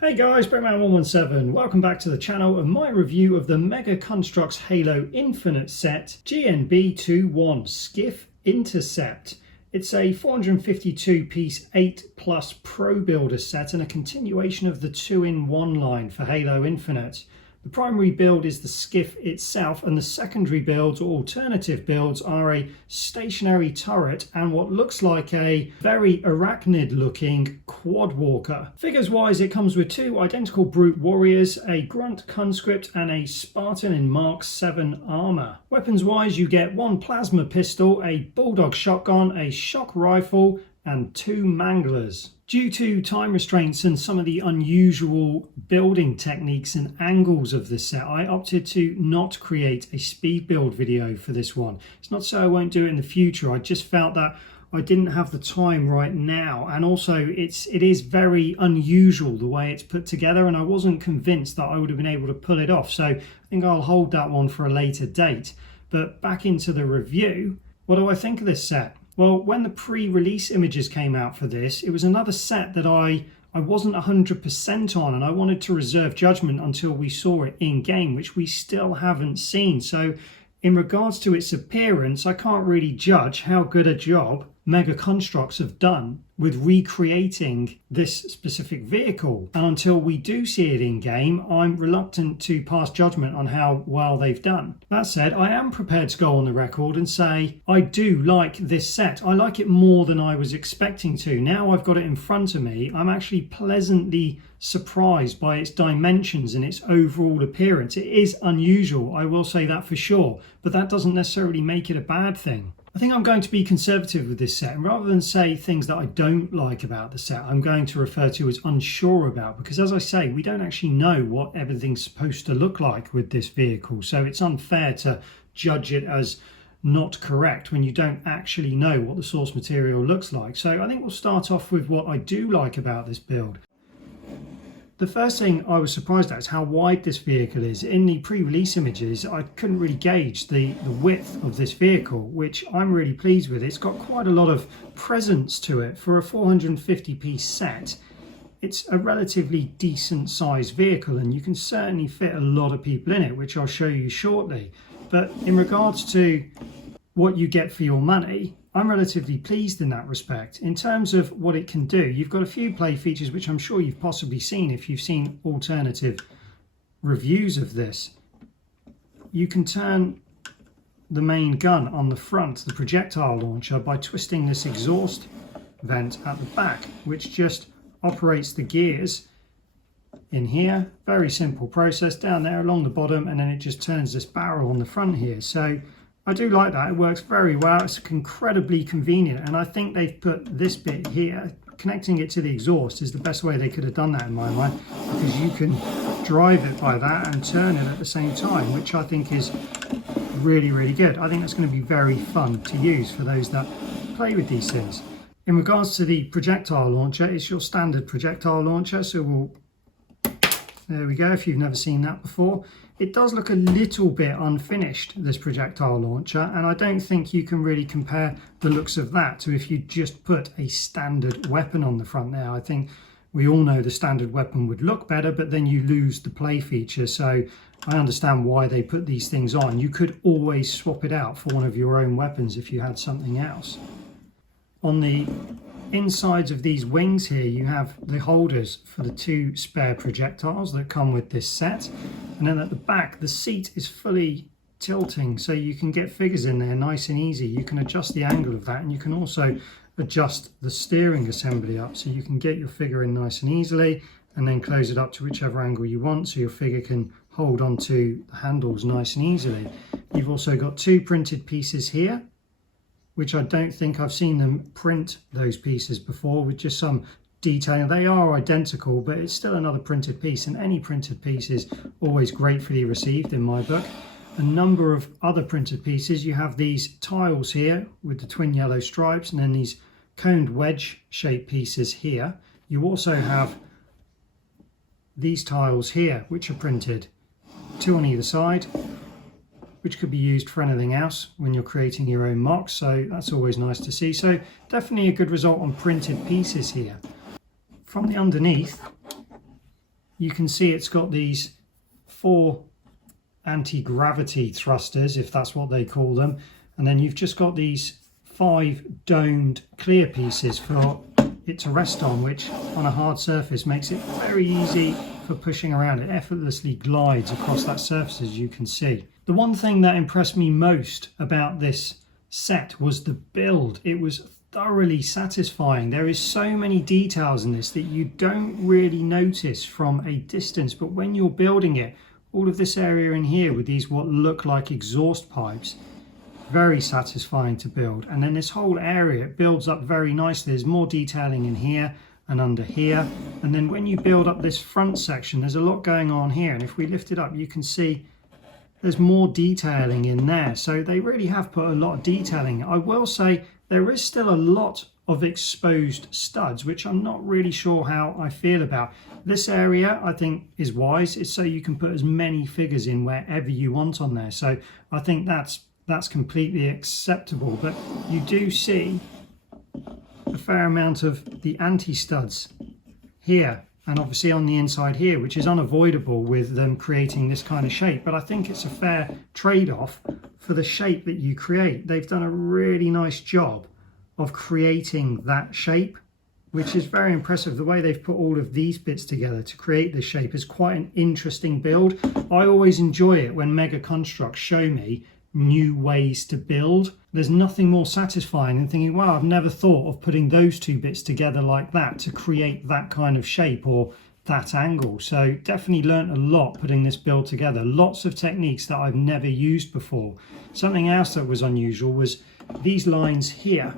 Hey guys, Breakman117, welcome back to the channel and my review of the Mega Construx Halo Infinite set GNB21 Skiff Intercept. It's a 452 piece 8+ Pro Builder set and a continuation of the 2-in-1 line for Halo Infinite. The primary build is the skiff itself, and the secondary builds or alternative builds are a stationary turret and what looks like a very arachnid looking quad walker. Figures wise, it comes with two identical brute warriors, a grunt conscript and a Spartan in Mark 7 armor. Weapons wise, you get one plasma pistol, a bulldog shotgun, a shock rifle and two manglers. Due to time restraints and some of the unusual building techniques and angles of this set, I opted to not create a speed build video for this one. It's not so I won't do it in the future, I just felt that I didn't have the time right now, and also it is very unusual the way it's put together, and I wasn't convinced that I would have been able to pull it off, so I think I'll hold that one for a later date. But back into the review, what do I think of this set? Well, when the pre-release images came out for this, it was another set that I wasn't 100% on, and I wanted to reserve judgment until we saw it in game, which we still haven't seen. So in regards to its appearance, I can't really judge how good a job Mega Construx have done with recreating this specific vehicle. And until we do see it in game, I'm reluctant to pass judgment on how well they've done. That said, I am prepared to go on the record and say I do like this set. I like it more than I was expecting to. Now I've got it in front of me, I'm actually pleasantly surprised by its dimensions and its overall appearance. It is unusual, I will say that for sure, but that doesn't necessarily make it a bad thing. I think I'm going to be conservative with this set, and rather than say things that I don't like about the set, I'm going to refer to as unsure about, because as I say, we don't actually know what everything's supposed to look like with this vehicle, so it's unfair to judge it as not correct when you don't actually know what the source material looks like. So I think we'll start off with what I do like about this build. The first thing I was surprised at is how wide this vehicle is. In the pre-release images, I couldn't really gauge the width of this vehicle, which I'm really pleased with. It's got quite a lot of presence to it. For a 450 piece set, it's a relatively decent sized vehicle, and you can certainly fit a lot of people in it, which I'll show you shortly. But in regards to what you get for your money, I'm relatively pleased in that respect. In terms of what it can do, you've got a few play features which I'm sure you've possibly seen if you've seen alternative reviews of this. You can turn the main gun on the front, the projectile launcher, by twisting this exhaust vent at the back, which just operates the gears in here. Very simple process down there along the bottom, and then it just turns this barrel on the front here. So I do like that, it works very well, it's incredibly convenient, and I think they've put this bit here, connecting it to the exhaust is the best way they could have done that in my mind, because you can drive it by that and turn it at the same time, which I think is really, really good. I think that's going to be very fun to use for those that play with these things. In regards to the projectile launcher, it's your standard projectile launcher, so there we go, if you've never seen that before. It does look a little bit unfinished, this projectile launcher, and I don't think you can really compare the looks of that to if you just put a standard weapon on the front there. I think we all know the standard weapon would look better, but then you lose the play feature, so I understand why they put these things on. You could always swap it out for one of your own weapons if you had something else. On the insides of these wings here, you have the holders for the two spare projectiles that come with this set, and then at the back the seat is fully tilting, so you can get figures in there nice and easy. You can adjust the angle of that, and you can also adjust the steering assembly up, so you can get your figure in nice and easily and then close it up to whichever angle you want, so your figure can hold onto the handles nice and easily. You've also got two printed pieces here, which I don't think I've seen them print those pieces before, with just some detailing. They are identical, but it's still another printed piece, and any printed piece is always gratefully received in my book. A number of other printed pieces. You have these tiles here with the twin yellow stripes, and then these coned wedge shaped pieces here. You also have these tiles here, which are printed, two on either side, which could be used for anything else when you're creating your own mocks, so that's always nice to see. So definitely a good result on printed pieces here. From the underneath, you can see it's got these 4 anti-gravity thrusters, if that's what they call them, and then you've just got these 5 domed clear pieces for it to rest on, which on a hard surface makes it very easy for pushing around. It effortlessly glides across that surface, as you can see. The one thing that impressed me most about this set was the build. It was thoroughly satisfying. There is so many details in this that you don't really notice from a distance, but when you're building it, all of this area in here with these what look like exhaust pipes, very satisfying to build. And then this whole area, it builds up very nicely. There's more detailing in here and under here, and then when you build up this front section, there's a lot going on here, and if we lift it up you can see there's more detailing in there. So they really have put a lot of detailing. I will say there is still a lot of exposed studs, which I'm not really sure how I feel about. This area I think is wise. It's so you can put as many figures in wherever you want on there, so I think that's completely acceptable. But you do see a fair amount of the anti-studs here, and obviously on the inside here, which is unavoidable with them creating this kind of shape, but I think it's a fair trade-off for the shape that you create. They've done a really nice job of creating that shape, which is very impressive. The way they've put all of these bits together to create this shape is quite an interesting build. I always enjoy it when Mega Construx show me new ways to build. There's nothing more satisfying than thinking, wow, I've never thought of putting those 2 bits together like that to create that kind of shape or that angle. So definitely learned a lot putting this build together. Lots of techniques that I've never used before. Something else that was unusual was these lines here.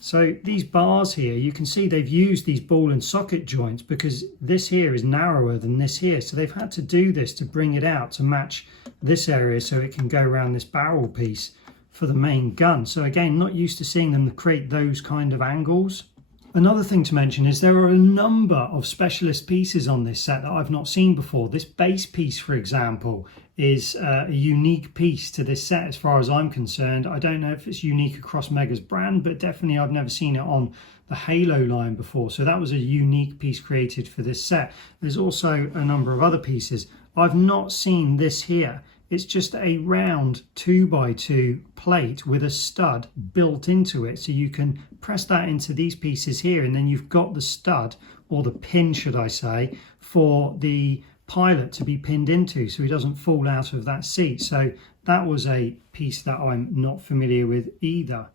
So these bars here, you can see they've used these ball and socket joints because this here is narrower than this here. So they've had to do this to bring it out to match this area so it can go around this barrel piece for the main gun. So again, not used to seeing them create those kind of angles. Another thing to mention is there are a number of specialist pieces on this set that I've not seen before. This base piece, for example, is a unique piece to this set as far as I'm concerned. I don't know if it's unique across Mega's brand, but definitely I've never seen it on the Halo line before. So that was a unique piece created for this set. There's also a number of other pieces. I've not seen this here. It's just a round 2x2 plate with a stud built into it. So you can press that into these pieces here, and then you've got the stud, or the pin should I say, for the pilot to be pinned into so he doesn't fall out of that seat. So that was a piece that I'm not familiar with either.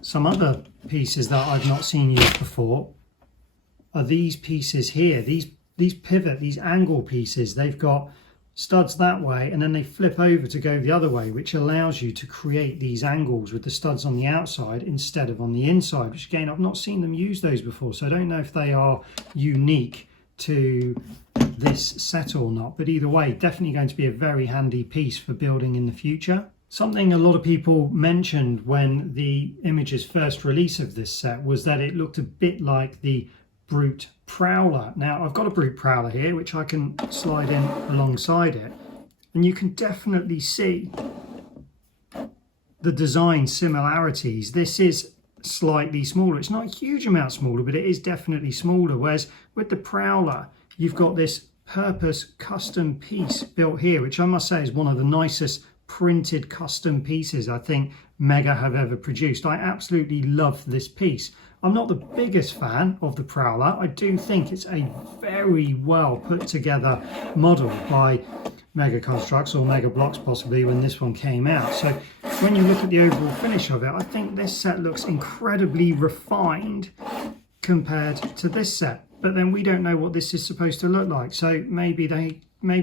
Some other pieces that I've not seen used before are these pieces here. These pivot, these angle pieces, they've got studs that way and then they flip over to go the other way, which allows you to create these angles with the studs on the outside instead of on the inside, which again, I've not seen them use those before, so I don't know if they are unique to this set or not, but either way, definitely going to be a very handy piece for building in the future. Something a lot of people mentioned when the images first release of this set was that it looked a bit like the Brute Prowler. Now I've got a Brute Prowler here which I can slide in alongside it, and you can definitely see the design similarities. This is slightly smaller. It's not a huge amount smaller, but it is definitely smaller, whereas with the Prowler you've got this purpose custom piece built here, which I must say is one of the nicest printed custom pieces I think Mega have ever produced. I absolutely love this piece. I'm not the biggest fan of the Prowler. I do think it's a very well put together model by Mega Construx, or Mega Bloks possibly when this one came out. So when you look at the overall finish of it, I think this set looks incredibly refined compared to this set. But then we don't know what this is supposed to look like. So maybe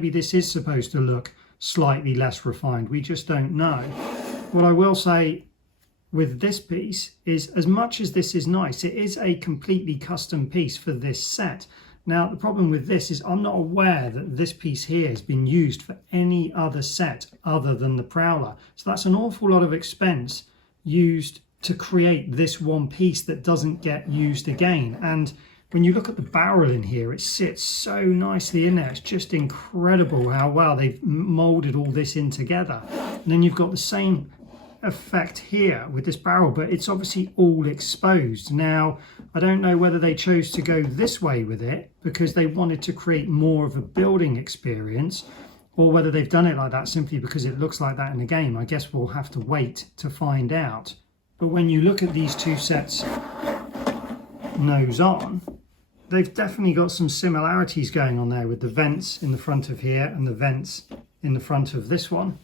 this is supposed to look slightly less refined. We just don't know. What I will say with this piece is, as much as this is nice, it is a completely custom piece for this set. Now the problem with this is I'm not aware that this piece here has been used for any other set other than the Prowler. So that's an awful lot of expense used to create this one piece that doesn't get used again. And when you look at the barrel in here, it sits so nicely in there. It's just incredible how well they've molded all this in together. And then you've got the same effect here with this barrel, but it's obviously all exposed. Now, I don't know whether they chose to go this way with it because they wanted to create more of a building experience, or whether they've done it like that simply because it looks like that in the game. I guess we'll have to wait to find out. But when you look at these two sets nose on, they've definitely got some similarities going on there with the vents in the front of here and the vents in the front of this one.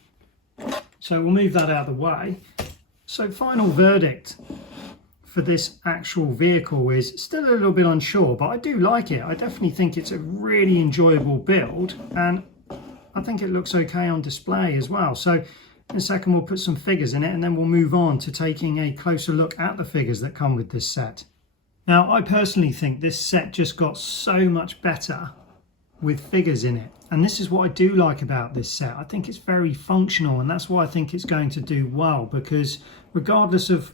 So we'll move that out of the way. So final verdict for this actual vehicle is still a little bit unsure, but I do like it. I definitely think it's a really enjoyable build, and I think it looks okay on display as well. So in a second we'll put some figures in it, and then we'll move on to taking a closer look at the figures that come with this set. Now, I personally think this set just got so much better with figures in it. And this is what I do like about this set. I think it's very functional, and that's why I think it's going to do well, because regardless of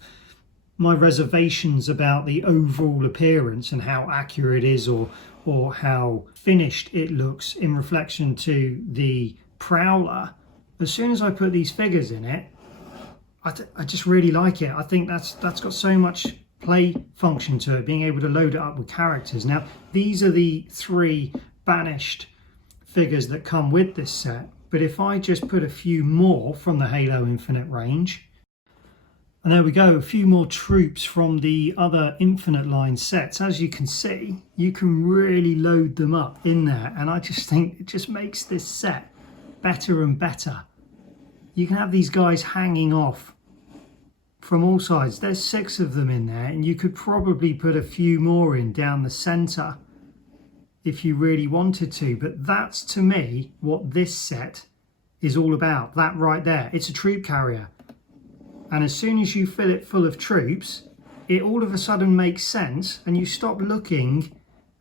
my reservations about the overall appearance and how accurate it is, or how finished it looks in reflection to the Prowler, as soon as I put these figures in it, I just really like it. I think that's got so much play function to it, being able to load it up with characters. Now, these are the 3 banished figures that come with this set, but if I just put a few more from the Halo Infinite range, and there we go, a few more troops from the other Infinite line sets, as you can see, you can really load them up in there, and I just think it just makes this set better and better. You can have these guys hanging off from all sides. There's 6 of them in there, and you could probably put a few more in down the center if you really wanted to. But that's, to me, what this set is all about. That right there, it's a troop carrier, and as soon as you fill it full of troops, it all of a sudden makes sense, and you stop looking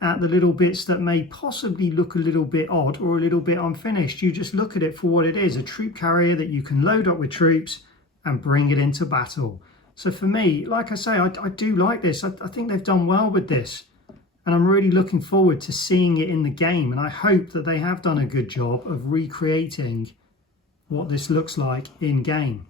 at the little bits that may possibly look a little bit odd or a little bit unfinished. You just look at it for what it is, a troop carrier that you can load up with troops and bring it into battle. So for me, like I say, I do like this. I think they've done well with this, and I'm really looking forward to seeing it in the game, and I hope that they have done a good job of recreating what this looks like in game.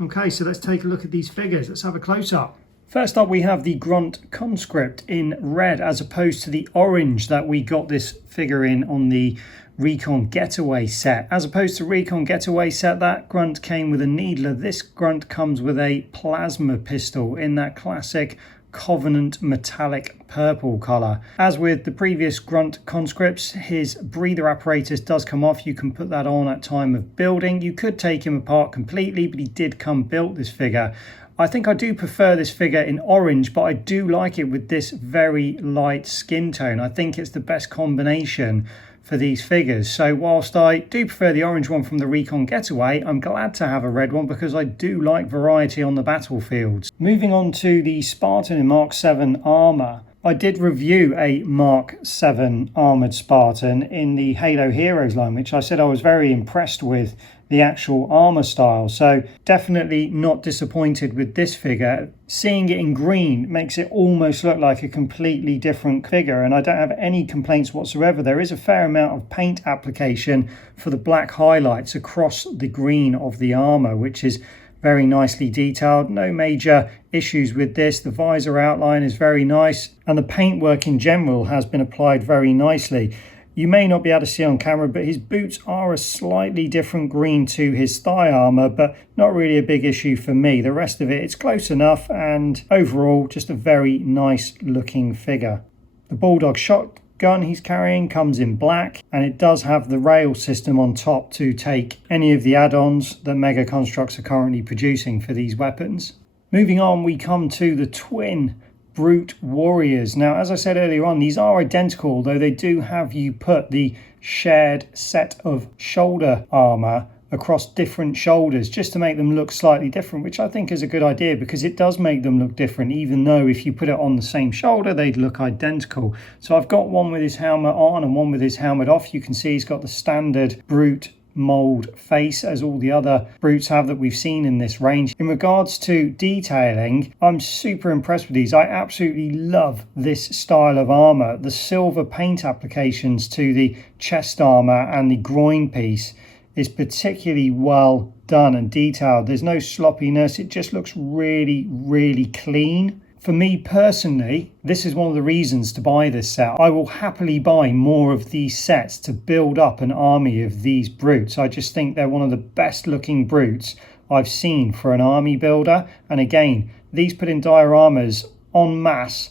Okay, so let's take a look at these figures. Let's have a close-up. First up, we have the Grunt Conscript in red, as opposed to the orange that we got this figure in on the Recon Getaway set. As opposed to Recon Getaway set, that Grunt came with a needler. This Grunt comes with a plasma pistol in that classic Covenant metallic purple colour. As with the previous Grunt Conscripts, his breather apparatus does come off. You can put that on at time of building. You could take him apart completely, but he did come built, this figure. I think I do prefer this figure in orange, but I do like it with this very light skin tone. I think it's the best combination for these figures. So whilst I do prefer the orange one from the Recon Getaway, I'm glad to have a red one because I do like variety on the battlefields. Moving on to the Spartan in Mark 7 armour. I did review a Mark 7 armoured Spartan in the Halo Heroes line, which I said I was very impressed with the actual armour style. So definitely not disappointed with this figure. Seeing it in green makes it almost look like a completely different figure, and I don't have any complaints whatsoever. There is a fair amount of paint application for the black highlights across the green of the armour, which is very nicely detailed. No major issues with this. The visor outline is very nice, and the paintwork in general has been applied very nicely. You may not be able to see on camera, but his boots are a slightly different green to his thigh armour, but not really a big issue for me. The rest of it, it's close enough, and overall just a very nice looking figure. The Bulldog shotgun he's carrying comes in black, and it does have the rail system on top to take any of the add-ons that Mega Construx are currently producing for these weapons. Moving on, we come to the twin Brute Warriors. Now, as I said earlier on, these are identical, although they do have you put the shared set of shoulder armour across different shoulders just to make them look slightly different, which I think is a good idea because it does make them look different, even though if you put it on the same shoulder they'd look identical. So I've got one with his helmet on and one with his helmet off. You can see he's got the standard Brute mold face as all the other Brutes have that we've seen in this range. In regards to detailing, I'm super impressed with these. I absolutely love this style of armor. The silver paint applications to the chest armor and the groin piece is particularly well done and detailed. There's no sloppiness. It just looks really, really clean. For me personally, this is one of the reasons to buy this set. I will happily buy more of these sets to build up an army of these brutes. I just think they're one of the best looking brutes I've seen for an army builder. And again, these put in dioramas en masse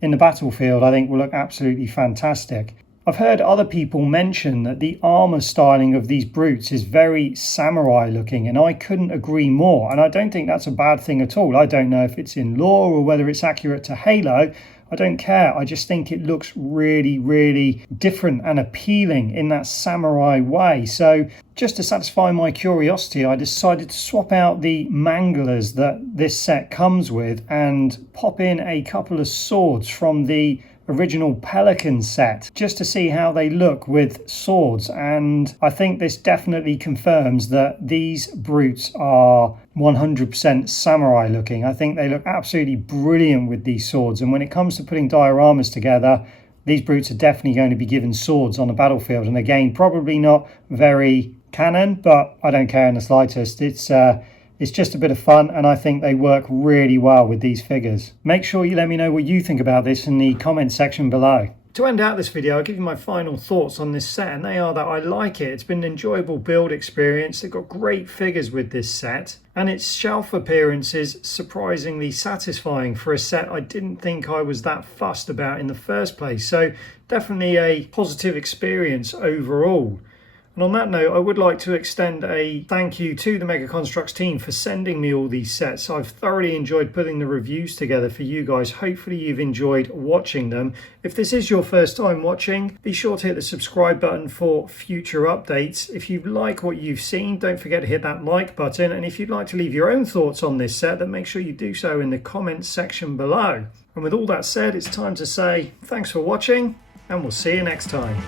in the battlefield, I think will look absolutely fantastic. I've heard other people mention that the armor styling of these brutes is very samurai looking, and I couldn't agree more. And I don't think that's a bad thing at all. I don't know if it's in lore or whether it's accurate to Halo. I don't care. I just think it looks really, really different and appealing in that samurai way. So just to satisfy my curiosity, I decided to swap out the manglers that this set comes with and pop in a couple of swords from the original Pelican set just to see how they look with swords. And I think this definitely confirms that these brutes are 100% samurai looking. I think they look absolutely brilliant with these swords, and when it comes to putting dioramas together, these brutes are definitely going to be given swords on the battlefield. And again, probably not very canon, but I don't care in the slightest. It's just a bit of fun, and I think they work really well with these figures. Make sure you let me know what you think about this in the comment section below. To end out this video, I'll give you my final thoughts on this set, and they are that I like it. It's been an enjoyable build experience. They've got great figures with this set, and its shelf appearance is surprisingly satisfying for a set I didn't think I was that fussed about in the first place. So definitely a positive experience overall. And on that note, I would like to extend a thank you to the Mega Construx team for sending me all these sets. I've thoroughly enjoyed putting the reviews together for you guys. Hopefully you've enjoyed watching them. If this is your first time watching, be sure to hit the subscribe button for future updates. If you like what you've seen, don't forget to hit that like button. And if you'd like to leave your own thoughts on this set, then make sure you do so in the comments section below. And with all that said, it's time to say thanks for watching, and we'll see you next time.